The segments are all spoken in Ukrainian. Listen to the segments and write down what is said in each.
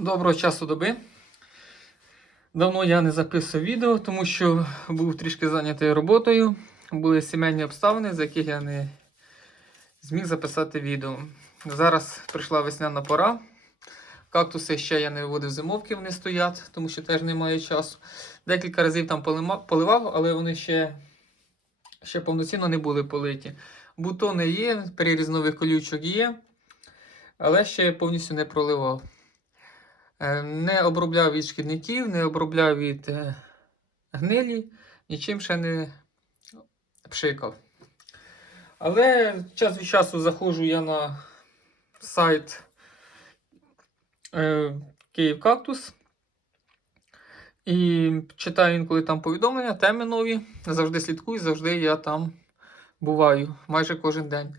Доброго часу доби. Давно я не записував відео, тому що був трішки зайнятий роботою. Були сімейні обставини, за яких я не зміг записати відео. Зараз прийшла весняна пора. Кактуси ще я не виводив зимовки, вони стоять, тому що теж немає часу. Декілька разів там поливав, але вони ще, ще повноцінно не були политі. Бутони є, переріз нових колючок є, але ще повністю не проливав. Е, Не обробляв від шкідників, не обробляв від е, гнилі, нічим ще не пшикав. Але час від часу заходжу я на сайт е, Київ Кактус і читаю інколи там повідомлення, теми нові. Завжди слідкую, завжди я там буваю майже кожен день.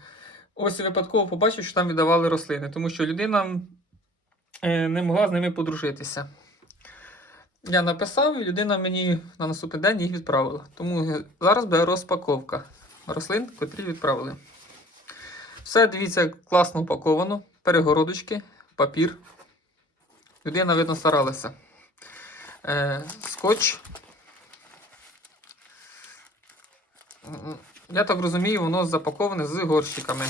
Ось випадково побачив, що там віддавали рослини, тому що людина не могла з ними подружитися. Я написав, і людина мені на наступний день їх відправила. Тому зараз буде розпаковка рослин, котрі відправили. Все, дивіться, класно упаковано. Перегородочки, папір. Людина, видно, старалася. Е, скотч. Я так розумію, воно запаковане з горщиками.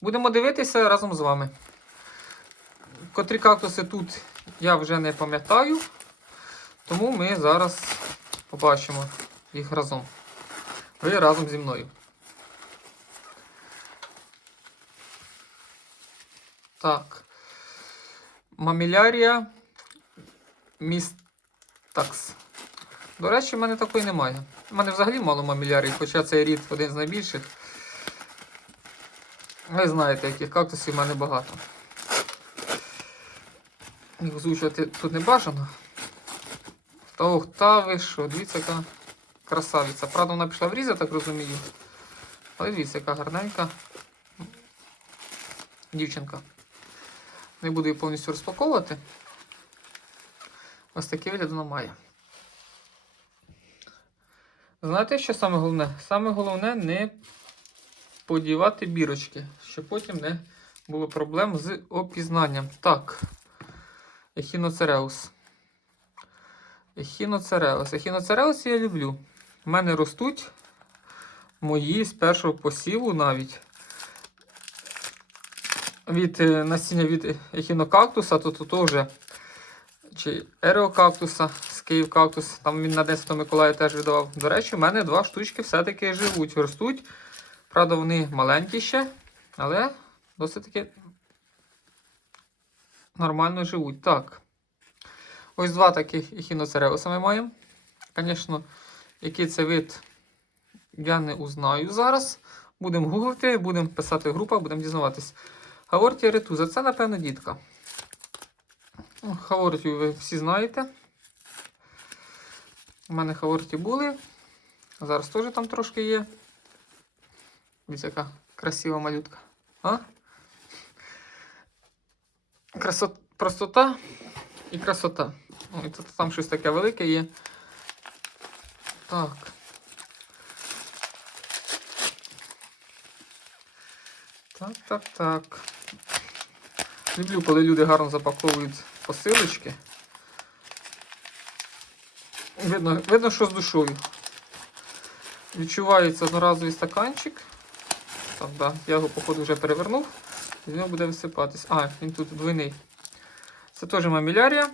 Будемо дивитися разом з вами. Котрі кактуси тут я вже не пам'ятаю, тому ми зараз побачимо їх разом. Ви разом зі мною. Так. Мамілярія містакс. До речі, в мене такої немає. У мене взагалі мало мамілярій, хоча цей рід один з найбільших. Ви знаєте, яких кактусів в мене багато. Їх озвучувати тут не бажано. Та ох, та ви що, дивіться, яка красавиця. Правда, вона пішла в різ, я так розумію. Але дивіться, яка гарненька дівчинка. Не буду її повністю розпаковувати. Ось такий вигляд вона має. Знаєте, що саме головне? Саме головне не подівати бірочки, щоб потім не було проблем з опізнанням. Так. Ехіноцереус. Ехіноцереус. Ехіноцереус я люблю. У мене ростуть мої з першого посіву навіть. Від е, насіння від ехінокактуса, то тут вже чи ереокактуса з Київ кактус. Там він на 10 Миколая теж видавав. До речі, у мене два штучки все-таки живуть, ростуть. Правда, вони маленькі ще, але досить таки нормально живуть. Так. Ось два таких ехіноцереуса ми маємо. Звісно, який це вид, я не узнаю зараз. Будемо гуглити, будемо писати в групах, будемо дізнаватись. Хаортія ретуза, це, напевно, дітка. Ну, Хаортію ви всі знаєте. У мене хаорті були. Зараз теж там трошки є. Ось яка красива малютка. А? Красот... Простота і красота. І тут там щось таке велике є. Так. Так, так, так. Люблю, коли люди гарно запаковують посилочки. Видно, видно, що з душою. Відчувається одноразовий стаканчик. Так, да, я його, походу, вже перевернув. З нього буде висипатись. А, він тут двойний. Це теж мамілярія.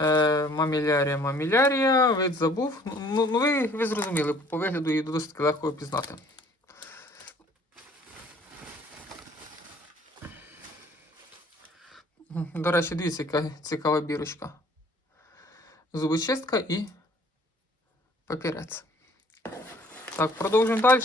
Е, мамілярія, мамілярія, вид забув. Ну, ну ви, ви зрозуміли, по вигляду її досить легко опізнати. До речі, дивіться, яка цікава бірочка. Зубочистка і папірець. Так, продовжуємо далі.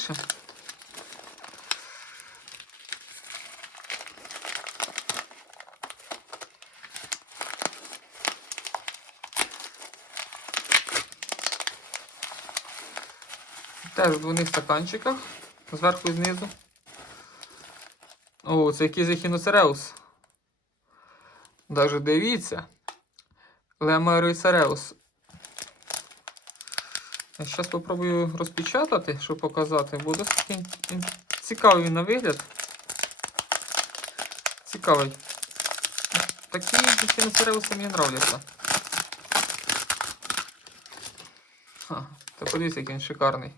Теж в двойних стаканчиках. Зверху і знизу. О, це якийсь ехіноцереус. Даже дивіться. Лемероїцереус. Я зараз спробую розпечатати, щоб показати, бо досить цікавий на вигляд. Цікавий. Такі сіносереуси мені нравляться. Та подивіться, який він шикарний.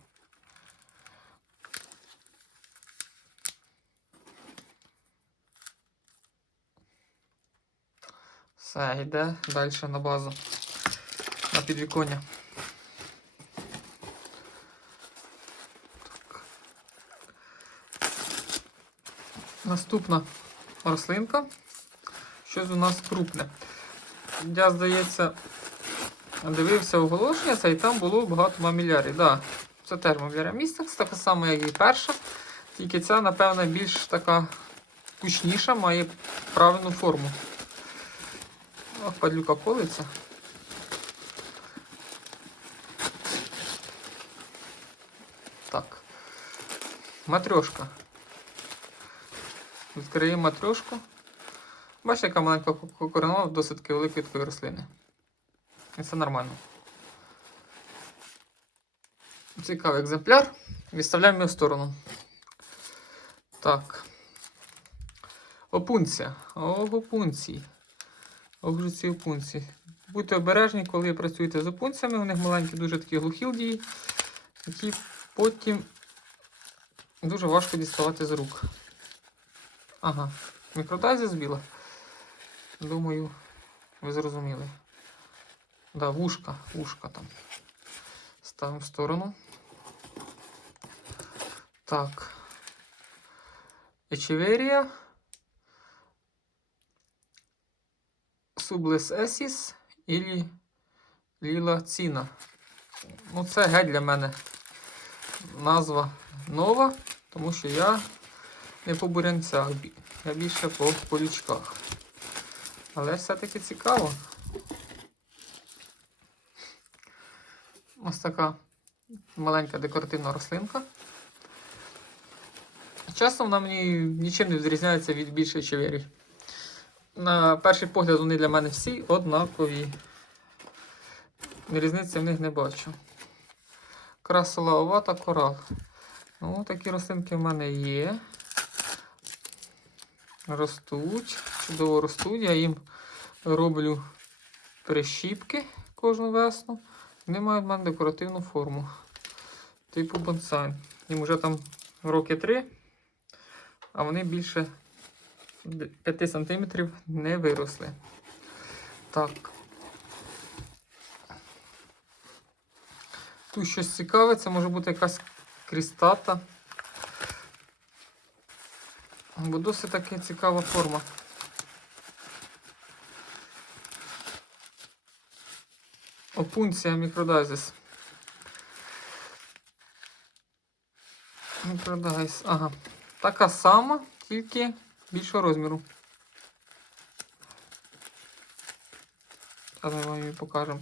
Все, йде далі на базу. На підвіконня. Так. Наступна рослинка. Щось у нас крупне. Я, здається, дивився оголошення, це і там було багато мамілярів. Да, це теж мамілярія містекс, така сама, як і перша. Тільки ця, напевно, більш така кучніша, має правильну форму. Ох, падлюка колиться. Так. Матрьошка. Відкриємо матрьошку. Бачите, яка маленька ко- коренова досить великої такої рослини. І це нормально. Цікавий екземпляр. Відставляємо його в сторону. Так. Опунція. Ох, опунції. Ох, же ці. Будьте обережні, коли працюєте з опунцями. У них маленькі дуже такі глухілдії, які потім дуже важко діставати з рук. Ага, мікротазія збіла. Думаю, ви зрозуміли. Да, вушка, вушка там. Ставимо в сторону. Так. Ечеверія. Сублес Есіс і Ліла Ціна. Ну, це геть для мене назва нова, тому що я не по бурянцях, я більше по полючках. Але все-таки цікаво. Ось така маленька декоративна рослинка. Часом вона мені нічим не відрізняється від більшої чевері. На перший погляд вони для мене всі однакові. Різниці в них не бачу. Красила овата корал. Ну, такі рослинки в мене є. Ростуть, чудово ростуть. Я їм роблю прищіпки кожну весну. Вони мають в мене декоративну форму. Типу бонсай. Їм вже там роки три, а вони більше 5 см не виросли. Так. Тут щось цікаве, це може бути якась крістата. Бо досить таки цікава форма. Опунція мікродайзис. Мікродайз. Ага. Така сама, тільки більшого розміру. Зараз ми вам її покажемо.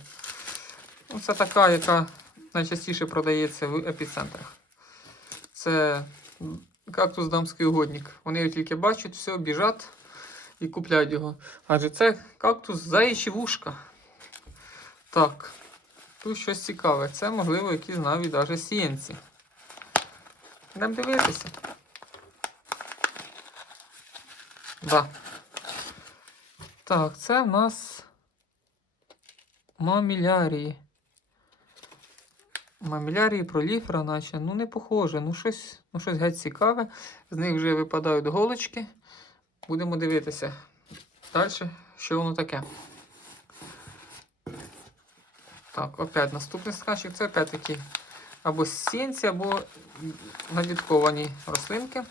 Ну, Це така, яка найчастіше продається в епіцентрах. Це кактус дамський угодник. Вони його тільки бачать, все, біжать і купляють його. Адже це кактус заячі вушка. Так, тут щось цікаве. Це, можливо, якісь навіть навіть сієнці. Йдемо дивитися. Да. Так, це в нас мамілярії. Мамілярії проліфера, наче. Ну, не похоже. Ну, щось, ну, щось геть цікаве. З них вже випадають голочки. Будемо дивитися далі, що воно таке. Так, опять наступний скачик. Це опять такі або сінці, або надітковані рослинки.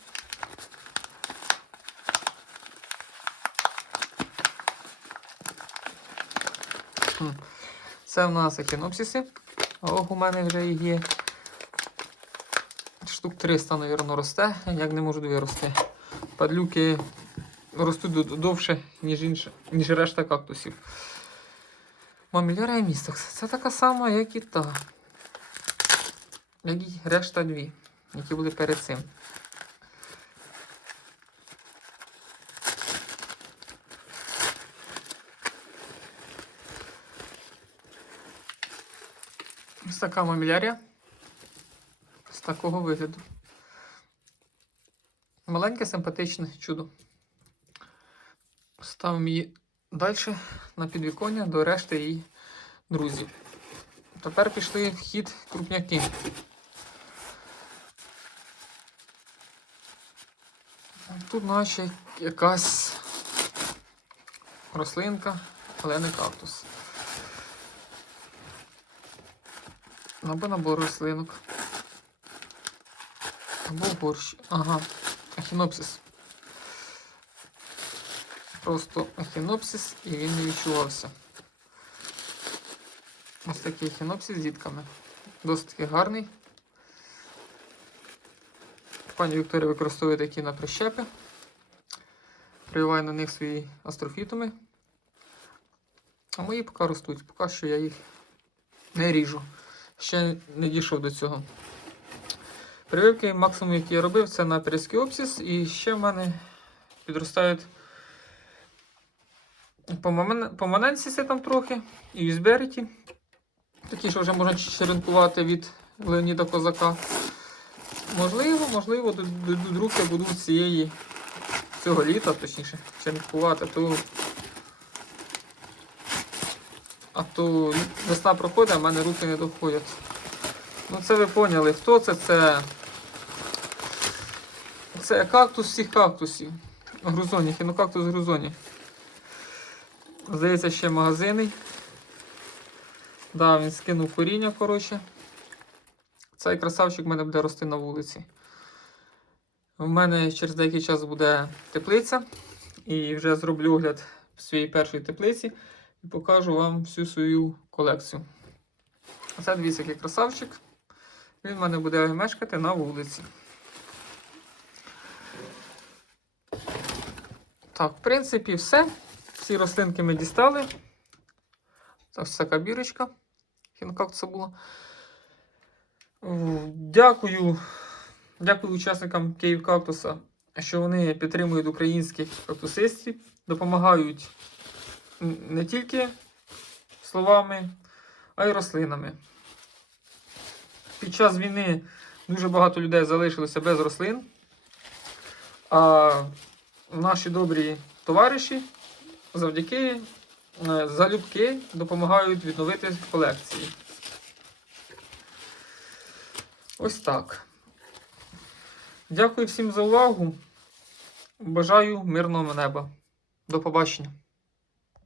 Це в нас екінопсиси. Ох, у мене вже їх є. Штук 300, мабуть, росте, як не можуть вирости. Падлюки ростуть довше, ніж, інше, ніж решта кактусів. Мамілярія містакс. Це така сама, як і та. Як і решта дві, які були перед цим. Така мамілярія. З такого вигляду. Маленьке симпатичне чудо. Ставимо її далі на підвіконня до решти її друзів. Тепер пішли в хід крупняки. Тут наче якась рослинка, але не кактус. Або набор рослинок. Або борщ. Ага. Ахінопсис. Просто ахінопсис і він не відчувався. Ось такий ахінопсис з дітками. Досить гарний. Пані Вікторія використовує такі на прищепи. Прививає на них свої астрофітуми. А мої поки ростуть. Поки що я їх не ріжу. Ще не дійшов до цього. Прививки максимум, які я робив, це на перискіопсис. І ще в мене підростають поманенсіси там трохи, і візберіті. Такі, що вже можна черенкувати від Леоніда Козака. Можливо, можливо, дойдуть руки будуть цієї цього літа, точніше, черенкувати, то. А то весна проходить, а в мене руки не доходять. Ну це ви поняли, хто це? Це Це кактус всіх кактусів. Грузоні, хінокактус грузоні. Здається, ще магазини. Да, він скинув коріння, коротше. Цей красавчик в мене буде рости на вулиці. У мене через деякий час буде теплиця. І вже зроблю огляд своєї першої теплиці і покажу вам всю свою колекцію. Оце дивіться, який красавчик. Він в мене буде мешкати на вулиці. Так, в принципі, все. Всі рослинки ми дістали. Ось така бірочка. Хінкактуса була. Дякую. Дякую учасникам Київ Кактуса, що вони підтримують українських кактусистів, допомагають не тільки словами, а й рослинами. Під час війни дуже багато людей залишилося без рослин, а наші добрі товариші завдяки е, залюбки допомагають відновити колекції. Ось так. Дякую всім за увагу. Бажаю мирного неба. До побачення.